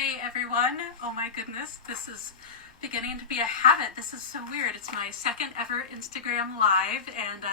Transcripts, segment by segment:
Hey everyone. Oh my goodness, this is beginning to be a habit. This is so weird. It's my second ever Instagram live and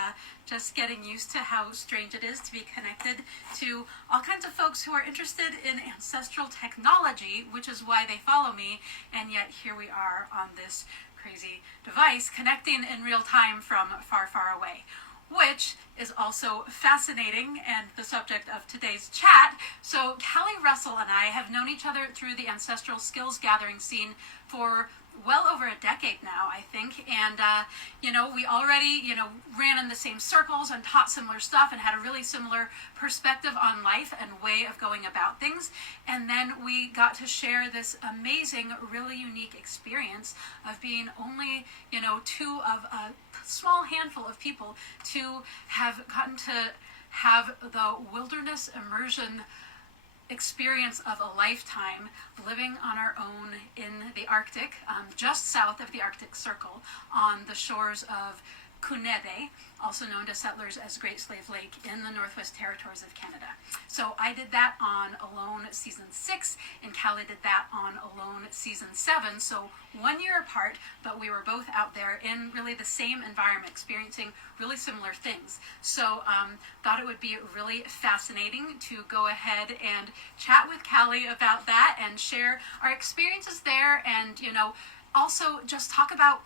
just getting used to how strange it is to be connected to all kinds of folks who are interested in ancestral technology, which is why they follow me, and yet here we are on this crazy device connecting in real time from far, far away, which is also fascinating and the subject of today's chat. So Callie Russel and I have known each other through the ancestral skills gathering scene for well over a decade now, I think. And, we already, ran in the same circles and taught similar stuff and had a really similar perspective on life and way of going about things. And then we got to share this amazing, really unique experience of being only, two of a small handful of people to have gotten to have the wilderness immersion experience of a lifetime living on our own in the Arctic, just south of the Arctic Circle, on the shores of Cunede, also known to settlers as Great Slave Lake in the Northwest Territories of Canada. So I did that on Alone Season 6, and Callie did that on Alone Season 7, so 1 year apart, but we were both out there in really the same environment, experiencing really similar things. So thought it would be really fascinating to go ahead and chat with Callie about that and share our experiences there, and also just talk about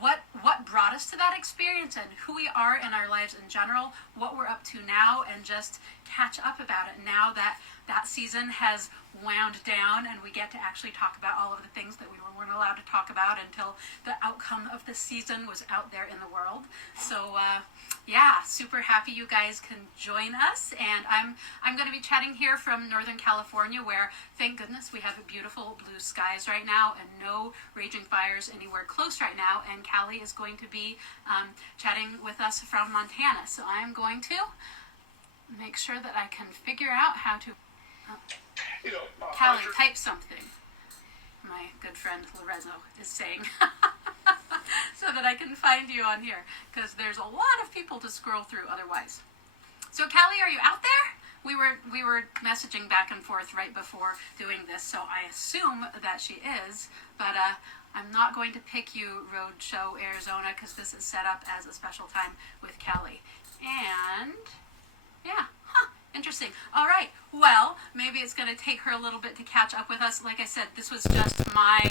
what brought us to that experience and who we are in our lives in general, what we're up to now, and just catch up about it now that that season has wound down and we get to actually talk about all of the things that we weren't allowed to talk about until the outcome of the season was out there in the world. So super happy you guys can join us, and I'm going to be chatting here from Northern California, where thank goodness we have beautiful blue skies right now and no raging fires anywhere close right now. And Callie is going to be chatting with us from Montana, so I'm going to make sure that I can figure out how to Callie, type something. My good friend Lorenzo is saying so that I can find you on here, because there's a lot of people to scroll through otherwise. So Callie, are you out there? We were messaging back and forth right before doing this, so I assume that she is, but I'm not going to pick you Roadshow Arizona, because this is set up as a special time with Callie. And yeah, interesting. All right. Well, maybe it's going to take her a little bit to catch up with us. Like I said, this was just my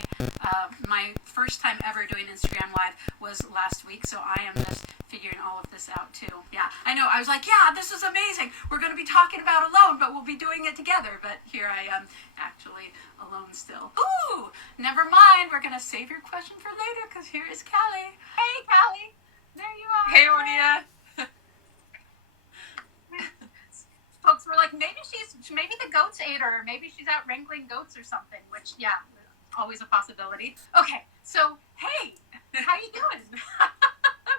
first time ever doing Instagram Live was last week, so I am just figuring all of this out too. Yeah, I know. I was like, yeah, this is amazing. We're going to be talking about Alone, but we'll be doing it together. But here I am, actually alone still. Ooh, never mind. We're going to save your question for later, because here is Callie. Hey, Callie. There you are. Hey, Woniya. Folks were like, maybe the goats ate her, or maybe she's out wrangling goats or something, which, yeah, always a possibility. Okay, so, hey, how you doing?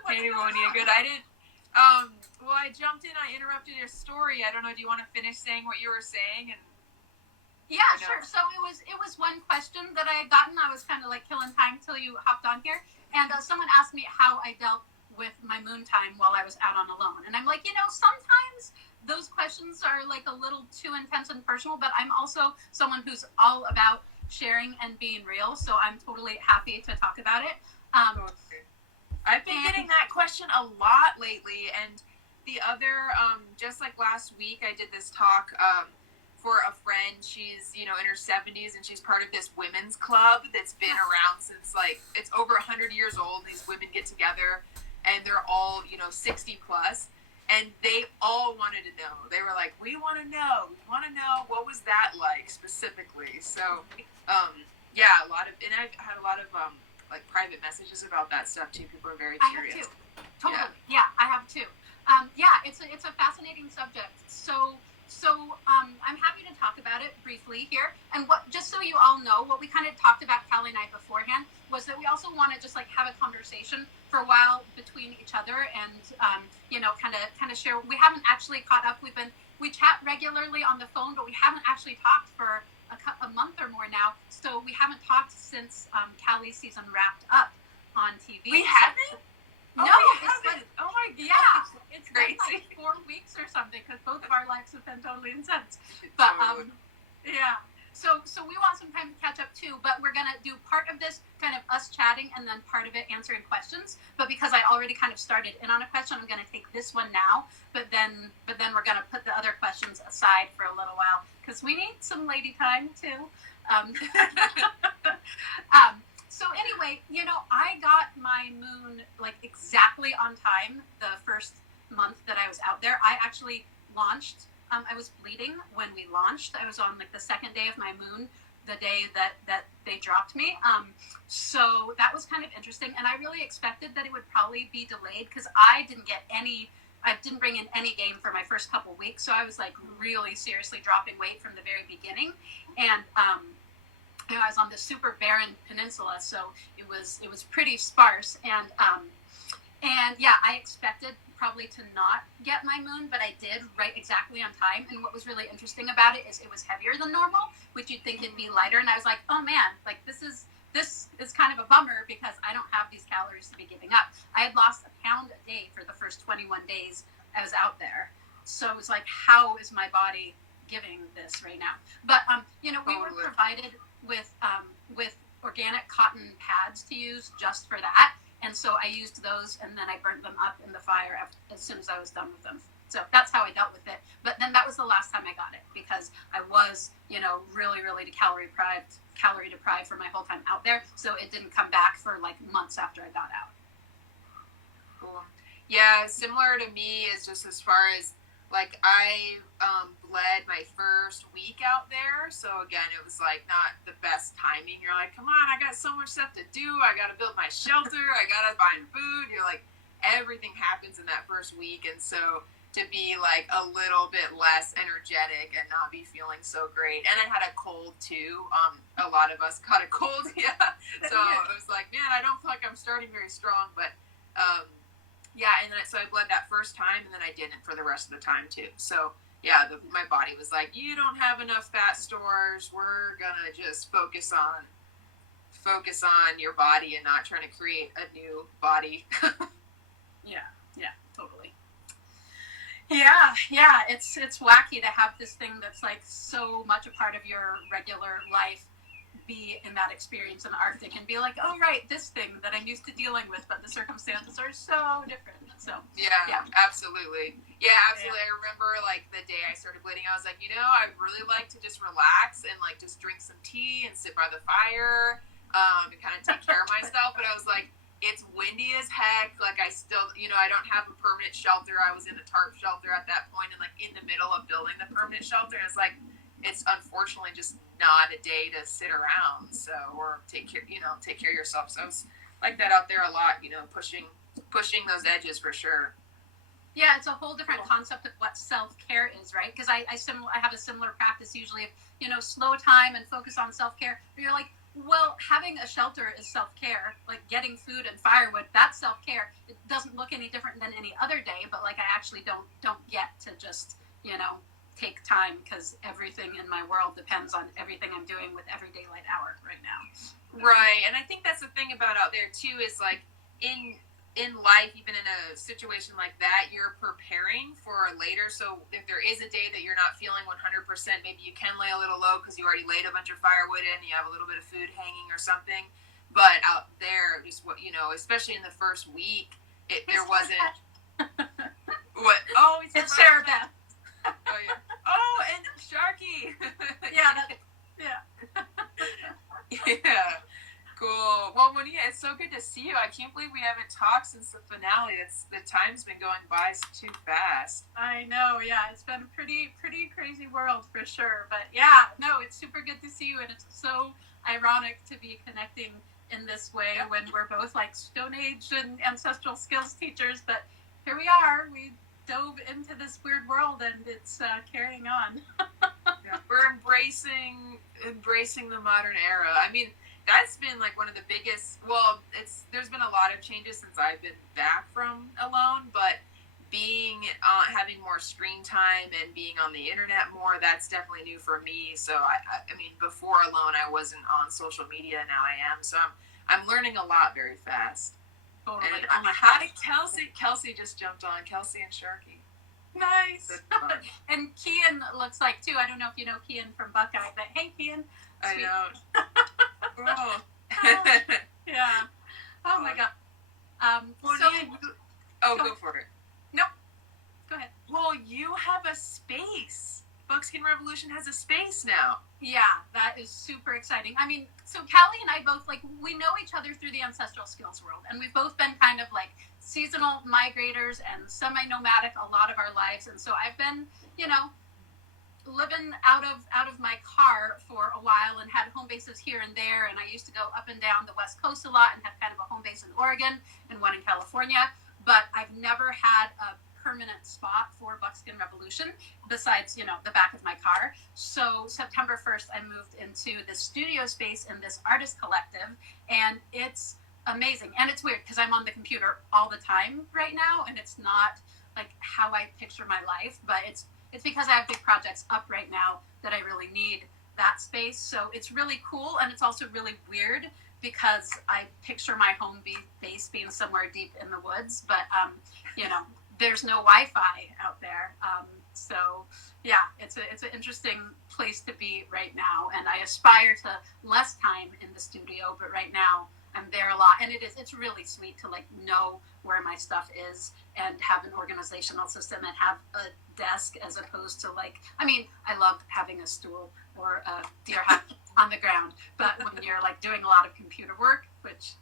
Hey, Woniya, good. I jumped in, I interrupted your story. I don't know, do you want to finish saying what you were saying? Yeah, sure. So it was one question that I had gotten. I was kind of like killing time till you hopped on here, and someone asked me how I dealt with my moon time while I was out on Alone. And I'm like, sometimes those questions are like a little too intense and personal, but I'm also someone who's all about sharing and being real, so I'm totally happy to talk about it. I've been getting that question a lot lately, and the other, just like last week, I did this talk for a friend. She's, in her 70s, and she's part of this women's club that's been around since, it's over 100 years old. These women get together, and they're all, 60 plus. And they all wanted to know. They were like, we want to know. What was that like specifically? So, a lot of, and I've had a lot of, private messages about that stuff too. People are very curious. I have too. Totally. Yeah, I have too. It's a fascinating subject. So I'm happy to talk about it briefly here. And just so you all know, what we kind of talked about, Callie and I, beforehand, was that we also want to just have a conversation for a while between each other and kind of share. We haven't actually caught up. We chat regularly on the phone, but we haven't actually talked for a month or more now. So we haven't talked since Callie's season wrapped up on TV. We haven't? No, it's oh my god! Yeah, it's crazy. been 4 weeks or something, because both of our lives have been totally intense. But So we want some time to catch up too, but we're gonna do part of this kind of us chatting and then part of it answering questions. But because I already kind of started in on a question, I'm gonna take this one now. But then we're gonna put the other questions aside for a little while because we need some lady time too. Um, so anyway, I got my moon like exactly on time the first month that I was out there. I actually launched. I was bleeding when we launched. I was on like the second day of my moon, the day that they dropped me. So that was kind of interesting, and I really expected that it would probably be delayed because I didn't bring in any game for my first couple weeks, so I was like really seriously dropping weight from the very beginning, and I was on this super barren peninsula, so it was pretty sparse, and yeah, I expected probably to not get my moon, but I did right exactly on time. And what was really interesting about it is it was heavier than normal, which you'd think it'd be lighter. And I was like, oh man, like this is kind of a bummer because I don't have these calories to be giving up. I had lost a pound a day for the first 21 days I was out there. So it was like, how is my body giving this right now? But we were provided with organic cotton pads to use just for that. And so I used those, and then I burnt them up in the fire as soon as I was done with them. So that's how I dealt with it. But then that was the last time I got it because I was, really, really calorie deprived for my whole time out there. So it didn't come back for like months after I got out. Cool. Yeah, similar to me is just as far as like I bled my first week out there, so again it was like not the best timing. You're like, come on, I got so much stuff to do, I gotta build my shelter, I gotta find food. You're like, everything happens in that first week, and so to be like a little bit less energetic and not be feeling so great. And I had a cold too. A lot of us caught a cold. Yeah, so it was like, man, I don't feel like I'm starting very strong, but yeah, and then so I bled that first time, and then I didn't for the rest of the time too. So yeah, my body was like, you don't have enough fat stores. We're gonna just focus on your body and not trying to create a new body. Yeah, totally. Yeah, it's wacky to have this thing that's like so much a part of your regular life be in that experience in the Arctic and be like, oh right, this thing that I'm used to dealing with, but the circumstances are so different. So yeah, absolutely. Yeah, absolutely. I remember like the day I started bleeding, I was like, I really like to just relax and like just drink some tea and sit by the fire and kind of take care of myself. But I was like, it's windy as heck. Like I still, I don't have a permanent shelter. I was in a tarp shelter at that point and like in the middle of building the permanent shelter. And it's like, it's unfortunately just not a day to sit around. So, or take care of yourself. So it's like that out there a lot, pushing those edges for sure. Yeah, it's a whole different concept of what self-care is, right? Because I have a similar practice usually of, slow time and focus on self-care. But you're like, well, having a shelter is self-care. Like getting food and firewood, that's self-care. It doesn't look any different than any other day, but like I actually don't get to just, take time because everything in my world depends on everything I'm doing with every daylight hour right now. Right, and I think that's the thing about out there too is like in life, even in a situation like that, you're preparing for later. So if there is a day that you're not feeling 100%, maybe you can lay a little low because you already laid a bunch of firewood in, you have a little bit of food hanging or something. But out there, just what especially in the first week, there wasn't. What? Oh, it's Sarah Beth. Oh yeah. Oh, and Sharky. Yeah. Yeah. Cool. Well, Woniya, it's so good to see you. I can't believe we haven't talked since the finale. The time's been going by too fast. I know. Yeah, it's been a pretty crazy world for sure. But yeah, no, it's super good to see you, and it's so ironic to be connecting in this way when we're both like Stone Age and ancestral skills teachers. But here we are. We dove into this weird world, and it's carrying on. Yeah, we're embracing the modern era. I mean, that's been like one of the biggest. Well, there's been a lot of changes since I've been back from Alone, but having more screen time and being on the internet more, that's definitely new for me. So I mean, before Alone, I wasn't on social media. Now I am. So I'm learning a lot very fast. Totally. And hi, Kelsey. Kelsey just jumped on. Kelsey and Sharky. Nice. And Kian Kian looks like too. I don't know if you know Kian from Buckeye, but hey, Kian. I Sweet. don't. Oh. Yeah. Oh my God. Go for it. Nope. Go ahead. Well, you have a space. Buckskin Revolution has a space now. Yeah, that is super exciting. I mean, so Callie and I both, like, we know each other through the ancestral skills world, and we've both been kind of like seasonal migrators and semi-nomadic a lot of our lives, and so I've been, living out of my car for a while and had home bases here and there, and I used to go up and down the West Coast a lot and had kind of a home base in Oregon and one in California, but I've never had a permanent spot for Buckskin Revolution besides, the back of my car. So September 1st, I moved into this studio space in this artist collective, and it's amazing. And it's weird because I'm on the computer all the time right now, and it's not like how I picture my life, but it's because I have big projects up right now that I really need that space. So it's really cool, and it's also really weird because I picture my home base being somewhere deep in the woods, but there's no Wi-Fi out there. So yeah, it's an interesting place to be right now, and I aspire to less time in the studio, but right now I'm there a lot, and it's really sweet to like know where my stuff is and have an organizational system and have a desk as opposed to I love having a stool or a deer hut on the ground, but when you're like doing a lot of computer work, which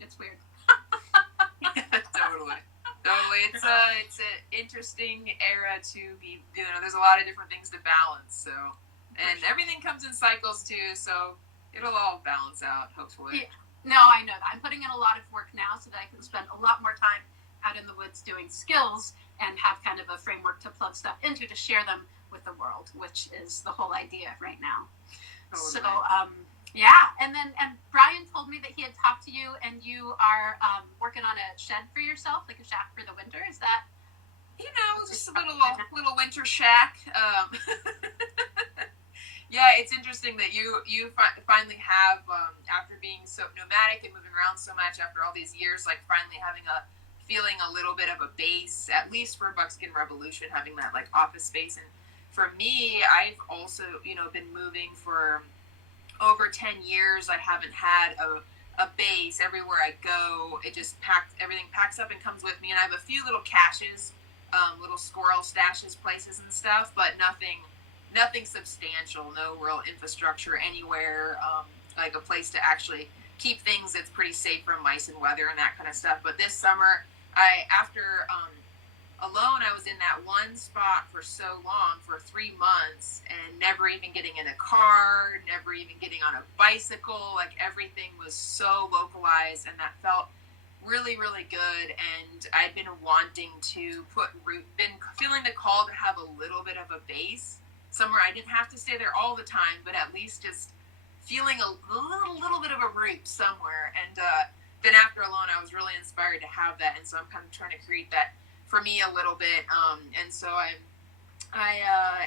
it's weird. Totally. It's an interesting era to be, there's a lot of different things to balance. So, and everything comes in cycles too. So it'll all balance out, hopefully. Yeah. No, I know that. I'm putting in a lot of work now so that I can spend a lot more time out in the woods doing skills and have kind of a framework to plug stuff into to share them with the world, which is the whole idea right now. Totally. So, and Brian told me that he had talked to you and you are working on a shed for yourself, like a shack for the winter. Is that? Just a little winter shack. Yeah, it's interesting that you finally have, after being so nomadic and moving around so much after all these years, like finally feeling a little bit of a base, at least for Buckskin Revolution, having that like office space. And for me, I've also, been moving for over 10 years. I haven't had a base. Everywhere I go, everything packs up and comes with me. And I have a few little caches, little squirrel stashes, places and stuff, but nothing substantial, no real infrastructure anywhere, like a place to actually keep things that's pretty safe from mice and weather and that kind of stuff. But this summer, after alone, I was in that one spot for so long, for 3 months, and never even getting in a car, never even getting on a bicycle. Like everything was so localized, and that felt really, really good. And I've been wanting to been feeling the call to have a little bit of a base somewhere. I didn't have to stay there all the time, but at least just feeling a little bit of a root somewhere. And then after Alone, I was really inspired to have that, and so I'm kind of trying to create that for me a little bit. And so I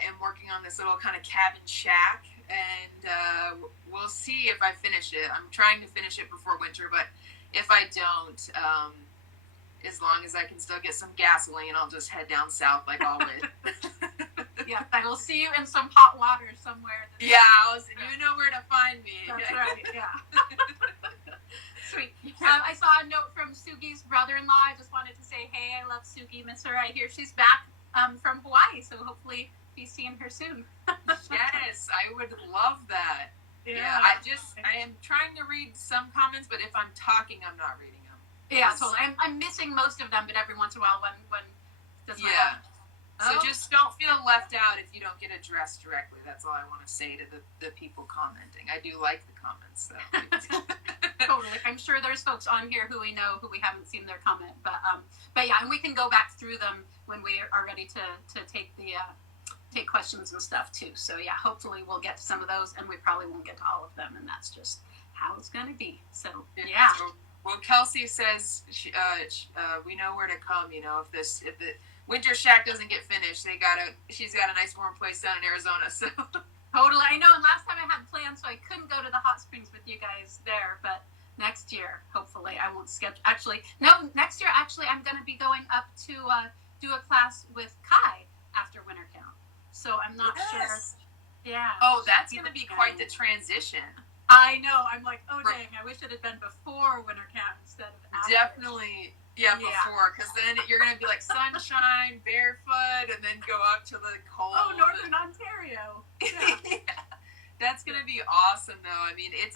am working on this little kind of cabin shack, and we'll see if I finish it. I'm trying to finish it before winter, but if I don't, as long as I can still get some gasoline, I'll just head down south like always. Yeah, I will see you in some hot water somewhere. You know where to find me. That's right, yeah. Sweet. I saw a note from Sugi's brother-in-law. I just wanted to say, hey, I love Sugi, miss her. I hear she's back from Hawaii, so hopefully be seeing her soon. Yes, I would love that. Yeah, I am trying to read some comments, but if I'm talking, I'm not reading them. Yeah, so I'm missing most of them, but every once in a while when does my So just don't feel left out if you don't get addressed directly. That's all I want to say to the people commenting. I do like the comments, so. Totally. I'm sure there's folks on here who we know who we haven't seen their comment, but yeah, and we can go back through them when we are ready to take take questions and stuff too. So yeah, hopefully we'll get to some of those, and we probably won't get to all of them, and that's just how it's going to be. So yeah. Well, Kelsey says we know where to come. If the winter shack doesn't get finished, she's got a nice warm place down in Arizona. So totally, I know. And last time I had plans, so I couldn't go to the hot springs with you guys there. But next year, hopefully, I won't schedule. Next year, I'm going to be going up to do a class with Kai after winter camp. Yeah. Oh, that's going to be quite the transition. I know. I'm like, oh dang, I wish it had been before winter camp instead of after. Definitely, before, because then you're going to be like sunshine, barefoot, and then go up to the cold. Oh, Northern Ontario. Yeah. Yeah. That's going to be awesome, though. I mean, it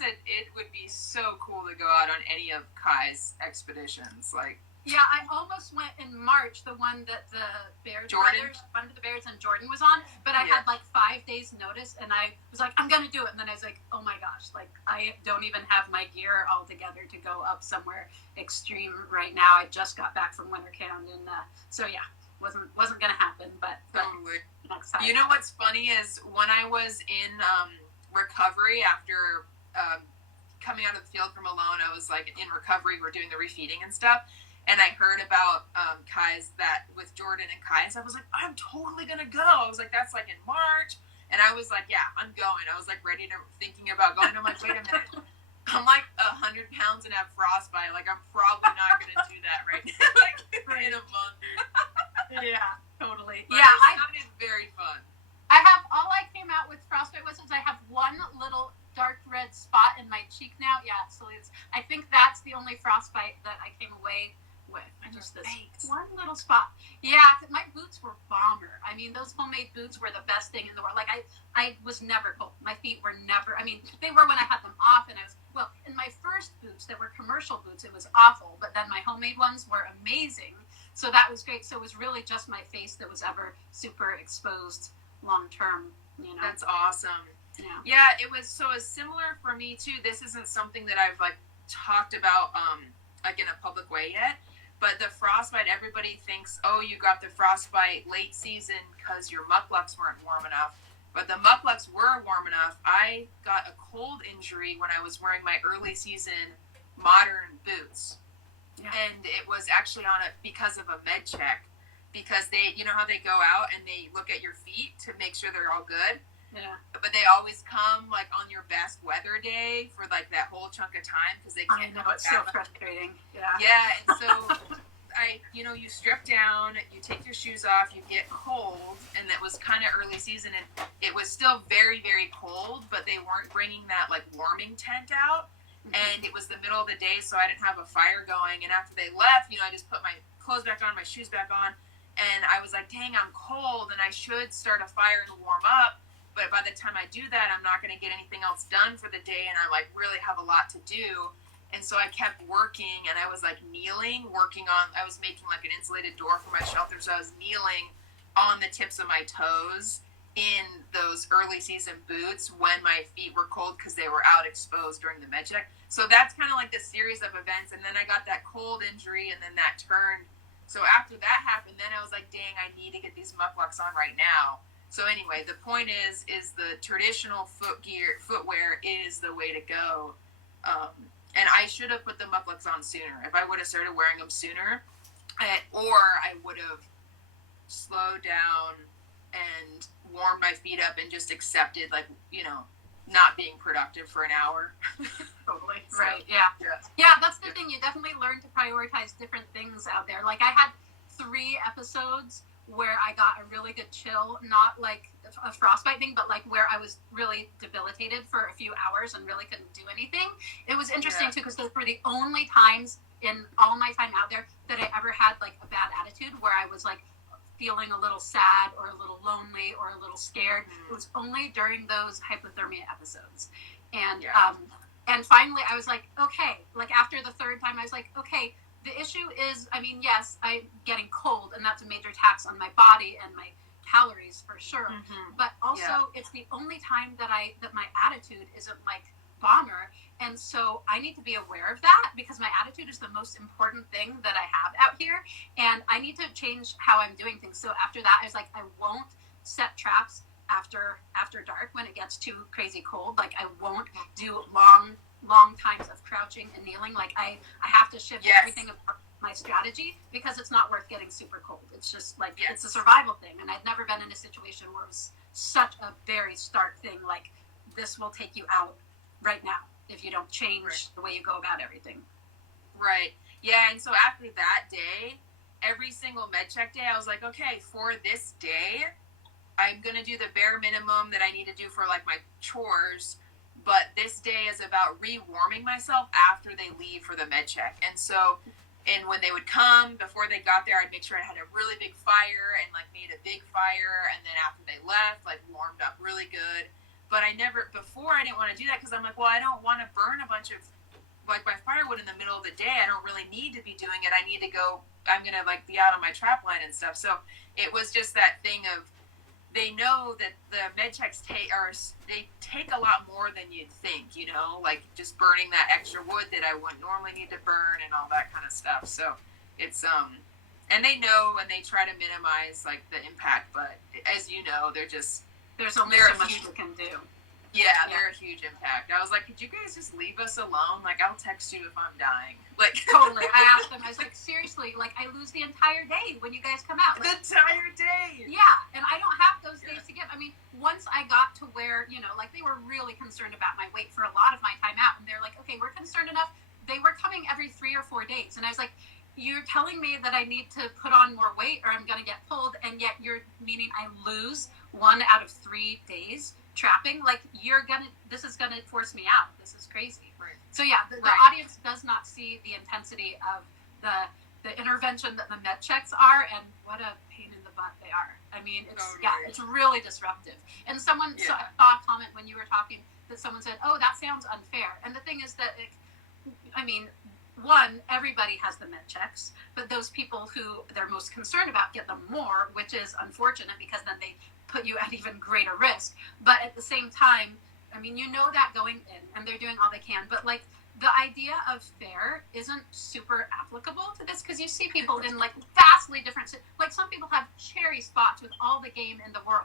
would be so cool to go out on any of Kai's expeditions. Like, yeah, I almost went in March, the one that the Bears Jordan? brothers, one of the Bears and Jordan was on, but I had like 5 days notice, and I was like, I'm going to do it. And then I was like, oh my gosh, like I don't even have my gear all together to go up somewhere extreme right now. I just got back from winter camp, and so yeah, wasn't going to happen, but totally. Next time. You know what's funny is when I was in recovery after coming out of the field from Malone, I was like in recovery, we're doing the refeeding and stuff. And I heard about Kai's that with Jordan and Kai, so I was like, I'm totally gonna go. I was like, that's like in March, and I was like, yeah, I'm going. I was like thinking about going. I'm like, wait a minute, I'm like 100 pounds and have frostbite. Like I'm probably not gonna do that right now, like in a month. Yeah, totally. But yeah, it sounded very fun. I have all I came out with frostbite was I have one little dark red spot in my cheek now. Yeah, so I think that's the only frostbite that I came away with. Just this one little spot. Yeah, my boots were bomber. I mean, those homemade boots were the best thing in the world. Like I was never cold. My feet were never. I mean, they were when I had them off, and I was in my first boots that were commercial boots. It was awful, but then my homemade ones were amazing. So that was great. So it was really just my face that was ever super exposed long term. You know, that's awesome. Yeah, it was similar for me too. This isn't something that I've like talked about like in a public way yet. But the frostbite, everybody thinks, oh, you got the frostbite late season because your mucklucks weren't warm enough. But the mucklucks were warm enough. I got a cold injury when I was wearing my early season modern boots. Yeah. And it was actually because of a med check. Because they, you know how they go out and they look at your feet to make sure they're all good? Yeah. But they always come like on your best weather day for like that whole chunk of time because they can't. I know, it's so frustrating. Yeah. Yeah, and so you strip down, you take your shoes off, you get cold, and it was kind of early season, and it was still very, very cold, but they weren't bringing that like warming tent out, and it was the middle of the day, so I didn't have a fire going. And after they left, I just put my clothes back on, my shoes back on, and I was like, dang, I'm cold, and I should start a fire to warm up. But by the time I do that, I'm not going to get anything else done for the day, and I like really have a lot to do. And so I kept working, and I was like kneeling, I was making like an insulated door for my shelter, so I was kneeling on the tips of my toes in those early season boots when my feet were cold because they were out exposed during the med check. So that's kind of like the series of events, and then I got that cold injury, and then that turned. So after that happened, then I was like, dang, I need to get these mucklucks on right now. So anyway, the point is the traditional footwear is the way to go. And I should have put the mucklucks on sooner. If I would have started wearing them sooner, or I would have slowed down and warmed my feet up and just accepted, like, not being productive for an hour. Totally. So, right. Yeah, that's the thing. You definitely learn to prioritize different things out there. Like I had 3 episodes where I got a really good chill, not like a frostbite thing, but like where I was really debilitated for a few hours and really couldn't do anything. It was interesting too, because those were the only times in all my time out there that I ever had like a bad attitude where I was like feeling a little sad or a little lonely or a little scared. It was only during those hypothermia episodes. And and finally I was like, okay, like after the 3rd time I was like, okay, the issue is, I mean, yes, I'm getting cold, and that's a major tax on my body and my calories for sure. But also, it's the only time that my attitude isn't like bomber, and so I need to be aware of that because my attitude is the most important thing that I have out here, and I need to change how I'm doing things. So after that, I was like, I won't set traps after dark when it gets too crazy cold. Like I won't do long times of crouching and kneeling. Like I have to shift everything about my strategy because it's not worth getting super cold. It's just like it's a survival thing, and I've never been in a situation where it was such a very stark thing. Like this will take you out right now if you don't change the way you go about everything. Right. Yeah. And so after that day, every single med check day, I was like, okay, for this day, I'm going to do the bare minimum that I need to do for like my chores, but this day is about rewarming myself after they leave for the med check. And so, and when they would come, before they got there, I'd make sure I had a really big fire and like made a big fire. And then after they left, like warmed up really good. But I didn't want to do that because I'm like, well, I don't want to burn a bunch of like my firewood in the middle of the day. I don't really need to be doing it. I need to go, I'm going to like be out on my trap line and stuff. So it was just that thing of, they know that the med checks take a lot more than you'd think, you know, like just burning that extra wood that I wouldn't normally need to burn and all that kind of stuff. So it's, and they know and they try to minimize like the impact, but as you know, there's only so much we can do. Yeah, they're a huge impact. I was like, could you guys just leave us alone? Like, I'll text you if I'm dying. Like, totally. I asked them, I was like, seriously, like, I lose the entire day when you guys come out. Like, the entire day. Yeah, and I don't have those days to give. I mean, once I got to where, you know, like, they were really concerned about my weight for a lot of my time out, and they're like, okay, we're concerned enough. They were coming every 3 or 4 days, and I was like, you're telling me that I need to put on more weight or I'm going to get pulled, and yet you're meaning I lose 1 out of 3 days trapping? Like, this is gonna force me out. This is crazy. Right. So yeah, the audience does not see the intensity of the intervention that the med checks are, and what a pain in the butt they are. I mean, it's really disruptive. And someone saw a comment when you were talking that someone said, oh, that sounds unfair. And the thing is that, I mean, one, everybody has the med checks, but those people who they're most concerned about get them more, which is unfortunate because then they put you at even greater risk. But at the same time, I mean, you know that going in, and they're doing all they can, but like the idea of fair isn't super applicable to this, because you see people in like vastly different, like some people have cherry spots with all the game in the world,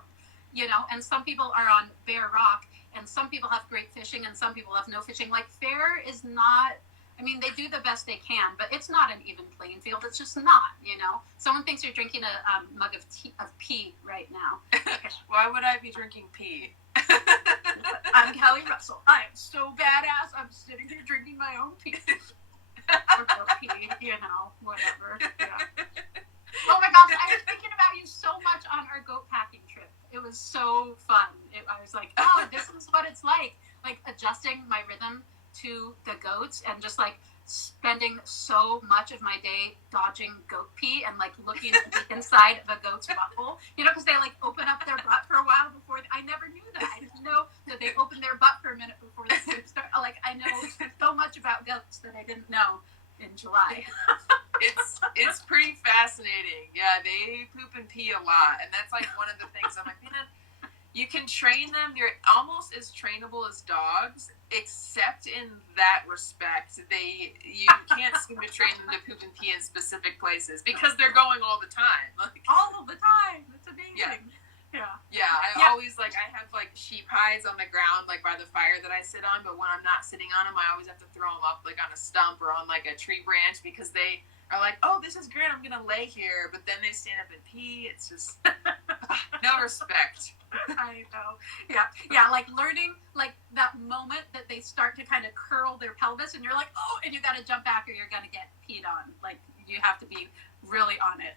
you know, and some people are on bare rock, and some people have great fishing, and some people have no fishing. Like, fair is not, I mean, they do the best they can, but it's not an even playing field. It's just not, you know. Someone thinks you're drinking a mug of pee right now. Why would I be drinking pee? I'm Callie Russell. I am so badass. I'm sitting here drinking my own pee. Or pee, you know, whatever. Yeah. Oh my gosh, I was thinking about you so much on our goat packing trip. It was so fun. I was like, oh, this is what it's like adjusting my rhythm to the goats and just like spending so much of my day dodging goat pee and like looking at the inside of a goat's butthole, you know, because they like open up their butt for a while before. I never knew that. I didn't know that they open their butt for a minute before they start. Like, I know so much about goats that I didn't know in July. It's pretty fascinating. Yeah, they poop and pee a lot, and that's like one of the things I'm like, man, you can train them. They're almost as trainable as dogs, except in that respect. You can't seem to train them to poop and pee in specific places because they're going all the time. Like, all of the time. It's amazing. Yeah. I always I have like sheep hides on the ground, like by the fire that I sit on. But when I'm not sitting on them, I always have to throw them up like on a stump or on like a tree branch because they are like, oh, this is great. I'm gonna lay here. But then they stand up and pee. It's just no respect. I know. Yeah, like learning, like that moment that they start to kind of curl their pelvis and you're like, oh, and you got to jump back or you're going to get peed on. Like, you have to be really on it.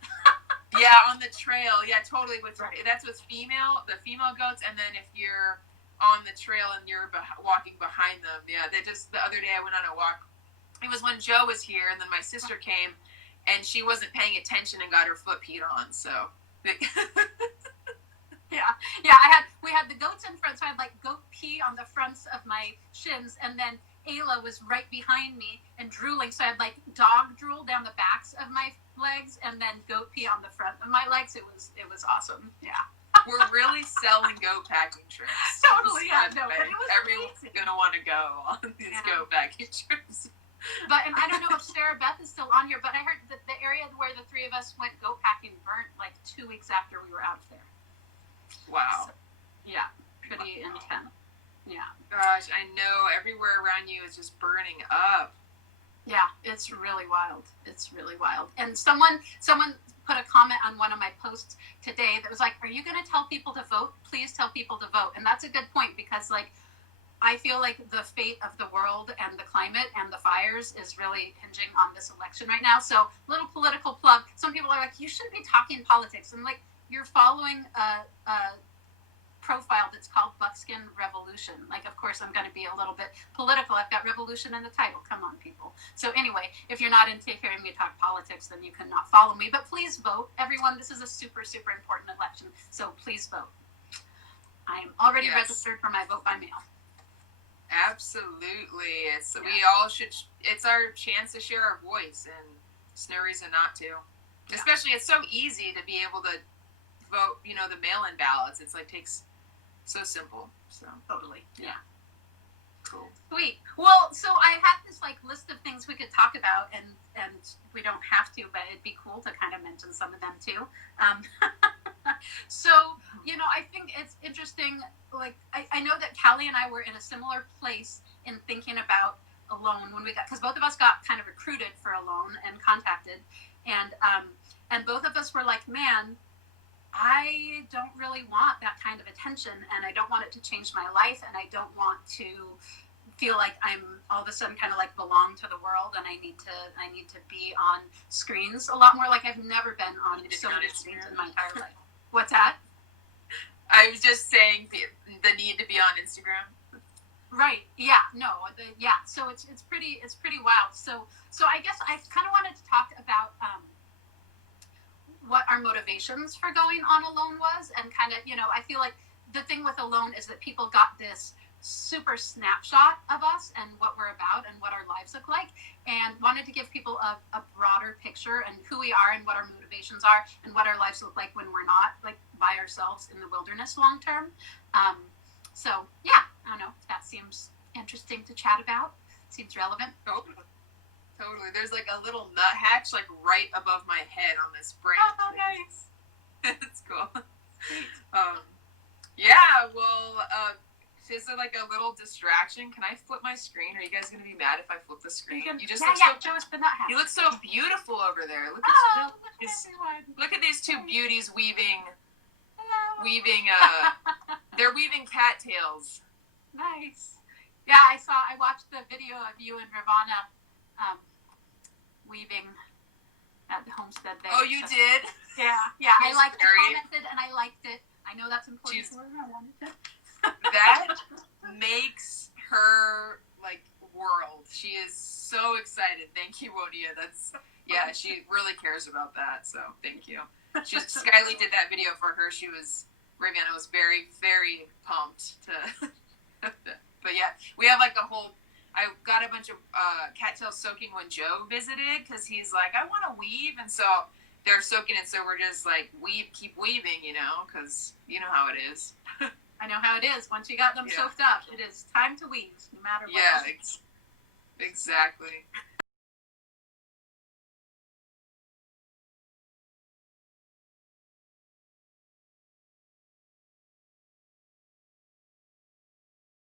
Yeah, on the trail. Yeah, totally. That's with the female goats. And then if you're on the trail and you're walking behind them, yeah, the other day I went on a walk. It was when Joe was here, and then my sister came and she wasn't paying attention and got her foot peed on. So Yeah, we had the goats in front, so I had like goat pee on the fronts of my shins, and then Ayla was right behind me and drooling, so I had like dog drool down the backs of my legs and then goat pee on the front of my legs. It was awesome. Yeah. We're really selling goat packing trips. Totally, yeah. No, but it was everyone's gonna want to go on these goat packing trips. But, and I don't know if Sarah Beth is still on here, but I heard that the area where the three of us went goat packing burnt like 2 weeks after we were out there. Wow. So, yeah, pretty intense. Yeah. Gosh, I know everywhere around you is just burning up. Yeah, it's really wild. It's really wild. And someone put a comment on one of my posts today that was like, are you going to tell people to vote? Please tell people to vote. And that's a good point because, like, I feel like the fate of the world and the climate and the fires is really hinging on this election right now. So, little political plug. Some people are like, you shouldn't be talking politics. And like, you're following a profile that's called Buckkin Revolution. Like, of course, I'm going to be a little bit political. I've got revolution in the title. Come on, people. So anyway, if you're not into hearing me talk politics, then you cannot follow me. But please vote. Everyone, this is a super, super important election. So please vote. I am already registered for my vote by mail. Absolutely. We all should, it's our chance to share our voice, and there's no reason not to. Yeah. Especially, it's so easy to be able to vote, the mail-in ballots. It's like, takes so simple. So totally. Yeah. Cool. Sweet. Well, so I had this list of things we could talk about, and we don't have to, but it'd be cool to kind of mention some of them too. So, I think it's interesting. I know that Callie and I were in a similar place in thinking about Alone when we got, because both of us got kind of recruited for Alone and contacted, and both of us were like, man, I don't really want that kind of attention, and I don't want it to change my life, and I don't want to feel like I'm all of a sudden kind of belong to the world, and I need to be on screens a lot more. I've never been on so many screens in my entire life. What's that? I was just saying the need to be on Instagram. Right. Yeah. No. Yeah. So it's pretty wild. So I guess I kind of wanted to talk about what our motivations for going on Alone was, and kind of, I feel like the thing with Alone is that people got this super snapshot of us and what we're about and what our lives look like, and wanted to give people a broader picture and who we are and what our motivations are and what our lives look like when we're not by ourselves in the wilderness long term. So yeah, I don't know if that seems interesting to chat about. Seems relevant. Totally. There's a little nut hatch right above my head on this branch. Oh, nice. It's cool. Yeah, well, is it a little distraction? Can I flip my screen? Are you guys going to be mad if I flip the screen? You just show us the nut hatch. You look so beautiful over there. Look at these two beauties weaving. They're weaving cattails. Nice. Yeah, I watched the video of you and Ravana weaving at the homestead there. Oh, you did? Yeah. I commented and I liked it. I know that's important for her. I wanted to. That makes her world. She is so excited. Thank you, Woniya. She really cares about that. So thank you. Skyly did that video for her. Raviana was very, very pumped to. But yeah, we have I got a bunch of cattails soaking when Joe visited, because he's like, I want to weave, and so they're soaking it. So we're just keep weaving, because you know how it is. I know how it is. Once you got them soaked up, it is time to weave, no matter what. Yeah, exactly.